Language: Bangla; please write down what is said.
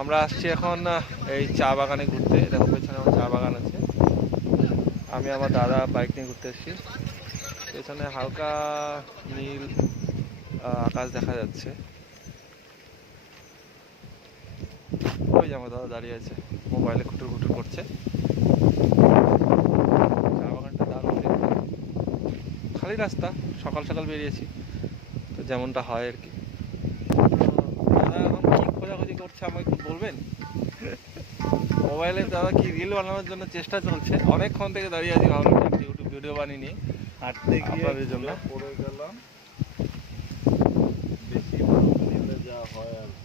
আমরা আসছি এখন এই চা বাগানে ঘুরতে। দেখো পেছনে আমার চা বাগান আছে। আমি আমার দাদা বাইক নিয়ে ঘুরতে এসেছি। পেছনে হালকা নীল আকাশ দেখা যাচ্ছে। ওই যে আমার দাদা দাঁড়িয়ে আছে, মোবাইলে খুটুর খুটুর করছে। চা বাগানটা দারুণ দেখতে, খালি রাস্তা। সকাল সকাল বেরিয়েছি, তো যেমনটা হয় আর কি। দাদা এখন কি খোঁজাখুঁজি করছে আমাকে একটু বলবেন? মোবাইলে দাদা কি রিল বানানোর জন্য চেষ্টা চলছে। অনেকক্ষণ থেকে দাঁড়িয়ে আছি, ভাবলাম একটা ইউটিউব ভিডিও বানিয়ে নিই হাঁটতে গিয়ে আপনাদের জন্য। পড়ে গেলাম, বেশি মানুষ নিলে যা হয় আর কি।